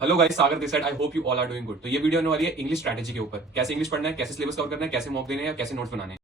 Hello guys, Sagar this side. I hope you all are doing good. तो ये video होने वाली है इंग्लिश स्ट्रैटेजी के ऊपर। कैसे इंग्लिश पढ़ना है, कैसे सिलेबस कवर करना है, कैसे मॉक देने हैं, कैसे नोट्स बनाने हैं।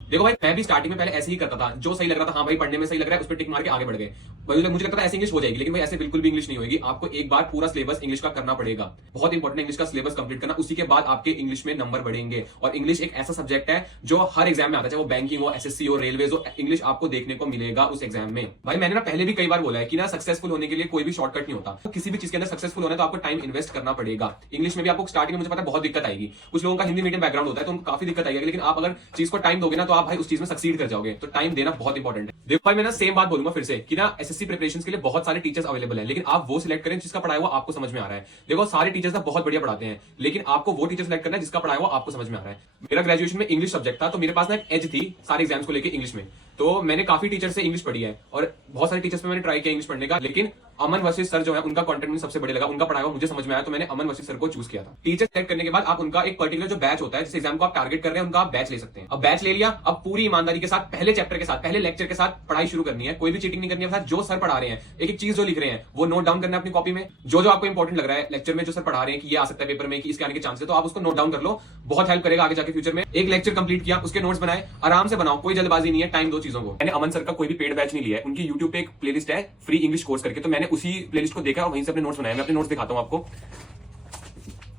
देखो भाई, मैं भी स्टार्टिंग में पहले ऐसे ही करता था। जो सही लग रहा था, हाँ भाई पढ़ने में सही लग रहा है, उस पर टिक मार के आगे बढ़ गए। मुझे लगता था ऐसे इंग्लिश हो जाएगी, लेकिन भाई ऐसे बिल्कुल भी इंग्लिश नहीं होगी। आपको एक बार पूरा सिलेबस इंग्लिश का करना पड़ेगा। बहुत इंपॉर्टेंट इंग्लिश का सिलेबस कंप्लीट करना, उसी के बाद आपके इंग्लिश में नंबर बढ़ेंगे। और इंग्लिश एक ऐसा सब्जेक्ट है जो हर एग्जाम में आता है, चाहे वो बैंकिंग हो, एसएससी हो, रेलवे हो, इंग्लिश आपको देखने को मिलेगा उस एग्जाम में। भाई मैंने ना पहले भी कई बार बोला है कि ना सक्सेसफुल होने के लिए कोई भी शॉर्टकट नहीं होता। तो किसी भी चीज के अंदर सक्सेसफुल होना है तो आपको टाइम इन्वेस्ट करना पड़ेगा। इंग्लिश में भी आपको स्टार्टिंग में मुझे पता है बहुत दिक्कत आएगी। कुछ लोगों का हिंदी मीडियम बैकग्राउंड होता है तो उनको काफी दिक्कत आएगी, लेकिन आप अगर चीज को टाइम दोगे ना तो आप भाई उस चीज में सक्सीड कर जाओगे। तो टाइम देना बहुत इंपॉर्टेंट है। देखो भाई, मैं ना सेम बात बोलूंगा फिर से कि ना एसएससी प्रिपरेशन के लिए बहुत सारे टीचर्स अवेलेबल हैं, लेकिन आप वो सिलेक्ट करें जिसका पढ़ाया हुआ आपको समझ में आ रहा है। देखो सारे टीचर्स ना बहुत बढ़िया पढ़ाते हैं, लेकिन आपको वो टीचर सिलेक्ट करना है जिसका पढ़ाया हुआ आपको समझ में आ रहा है। मेरा ग्रेजुएशन में इंग्लिश सब्जेक्ट था, तो मेरे पास ना एक एज थी सारे एग्जाम्स को लेकर इंग्लिश में। तो मैंने काफी टीचर से इंग्लिश पढ़ी है और बहुत सारे टीचर्स पे मैंने ट्राई किया इंग्लिश पढ़ने का, लेकिन अमन वशिष्ठ सर जो है उनका कंटेंट मुझे सबसे बढ़िया लगा। उनका पढ़ाया हुआ मुझे समझ में आया, तो मैंने अमन वशिष्ठ सर को चूज किया था। टीचर सेलेक्ट करने के बाद आप उनका एक पर्टिकुलर जो बैच होता है, जिस एग्जाम को आप टारगेट कर रहे हैं, उनका आप बैच ले सकते हैं। अब बैच ले लिया, अब पूरी ईमानदारी के साथ पहले चैप्टर के साथ, पहले लेक्चर के साथ पढ़ाई शुरू करनी है। कोई भी चीटिंग नहीं करनी है। जो सर पढ़ा रहे हैं, एक एक चीज जो लिख रहे हैं वो नोट डाउन करना है अपनी कॉपी में। जो जो आपको इंपॉर्टेंट लग रहा है लेक्चर में, जो सर पढ़ा रहे हैं कि ये आ सकता है पेपर में, कि इसके आने के चांसेस है, तो आप उसको नोट डाउन कर लो। बहुत हेल्प करेगा आगे जाके फ्यूचर में। एक लेक्चर कंप्लीट किया, उसके नोट्स बनाए, आराम से बनाओ, कोई जल्दबाजी नहीं है। टाइम दो चीजों को। मैंने अमन सर का कोई भी पेड बैच नहीं लिया है। उनकी यूट्यूब पे एक प्लेलिस्ट है फ्री इंग्लिश कोर्स करके, तो मैंने उसी प्लेलिस्ट को देखा और वहीं से अपने नोट्स बनाए। मैं अपने नोट्स दिखाता हूं आपको।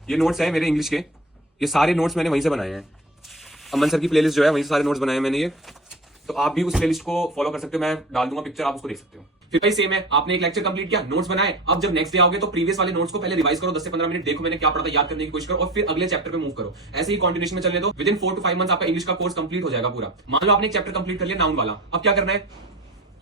ये नोट्स है मेरे इंग्लिश के, ये सारे नोट्स मैंने वहीं से बनाए हैं। अमन सर की प्लेलिस्ट जो है वहीं से सारे नोट्स बनाए हैं मैंने ये। तो आप भी उस प्लेलिस्ट को फॉलो कर सकते हो, मैं डाल दूंगा पिक्चर, आप उसको देख सकते हो। फिर भाई सेम है, आपने एक लेक्चर कंप्लीट किया, नोट्स बनाए। अब जब नेक्स्ट डे आओगे तो प्रीवियस वाले नोट्स को पहले रिवाइज करो, 10 से 15 मिनट देखो मैंने क्या पढ़ा था, याद करने की कोशिश करो, और फिर अगले चैप्टर पे मूव करो। ऐसे ही कंटिन्यूएशन में चलने दो। विद इन 4 to 5 मंथ्स आपका इंग्लिश का कोर्स कंप्लीट हो जाएगा पूरा। मान लो आपने एक चैप्टर कंप्लीट कर लिया नाउन वाला, अब क्या करना है?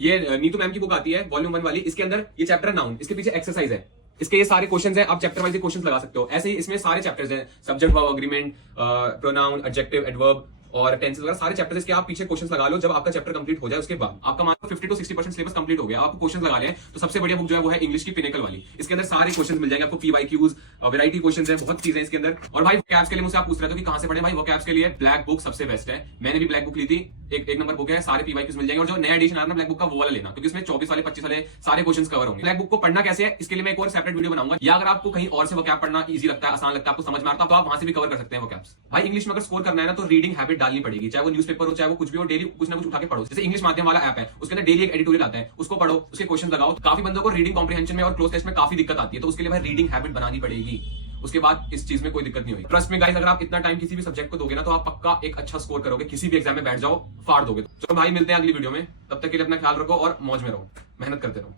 ये नीतू मैम की बुक आती है वॉल्यूम 1 वाली, इसके अंदर ये चैप्टर नाउन, इसके पीछे एक्सरसाइज है, इसके ये सारे क्वेश्चंस हैं। आप चैप्टर वाइज क्वेश्चंस लगा सकते हो। ऐसे ही इसमें सारे चैप्टर्स हैं, subject verb agreement, pronoun, adjective, adverb और टेंसेस वगैरह सारे चैप्टर्स के आप पीछे क्वेश्चंस लगा लो। जब आपका चैप्टर कंप्लीट हो जाए उसके बाद आपका मान लो 50 to 60% सिलेबस कंप्लीट हो गया, आपको क्वेश्चंस लगा लें, तो सबसे बढ़िया बुक जो है वो है इंग्लिश की पिनेकल वाली। इसके अंदर सारे क्वेश्चंस मिल जाएंगे आपको, पीवाईक्यूज, वैरायटी क्वेश्चंस है, बहुत चीजें इसके अंदर। और भाई वोकैब्स के लिए मुझसे आप पूछ रहे हो कि कहां से पढ़े? भाई वोकैब्स के लिए ब्लैक बुक सबसे बेस्ट है। मैंने भी ब्लैक बुक ली थी, एक नंबर बुक है, सारे पीवाईक्यूज मिल जाएंगे। और जो नया एडिशन आ रहा है ब्लैक बुक का, वो वाला लेना, क्योंकि इसमें 24 वाले 25 वाले सारे क्वेश्चंस कवर होंगे। ब्लैक बुक को पढ़ना कैसे है इसके लिए मैं एक और सेपरेट वीडियो बनाऊंगा। या अगर आपको कहीं और से वोकैब पढ़ना इजी लगता है, आसान लगता है, आपको समझ में आता है, तो आप वहां से भी कवर कर सकते हैं वोकैब्स। भाई इंग्लिश में अगर स्कोर करना है ना तो रीडिंग हैबिट डालनी पड़ेगी, चाहे वो न्यूज़पेपर हो, चाहे वो कुछ भी हो। डेली कुछ ना कुछ उठा के पढ़ो। जैसे इंग्लिश माध्यम वाला ऐप है, उसके अंदर डेली एक एडिटोरियल आता है, उसको पढ़ो, उसके क्वेश्चन लगाओ। काफी बंदों को रीडिंग कॉम्प्रिहेंशन में और क्लोज टेस्ट में काफी दिक्कत आती है, तो उसके लिए भाई रीडिंग हैबिट बनानी पड़ेगी। उसके बाद इस चीज में कोई दिक्कत नहीं होगी। ट्रस्ट में गाइस, अगर आप इतना टाइम किसी भी सब्जेक्ट को दोगे ना तो आप पक्का एक अच्छा स्कोर करोगे। किसी भी एग्जाम में बैठ जाओ, फाड़ दोगे। चलो भाई, मिलते हैं अगली वीडियो में। तब तक के लिए अपना ख्याल रखो और मौज में रहो, मेहनत करते रहो।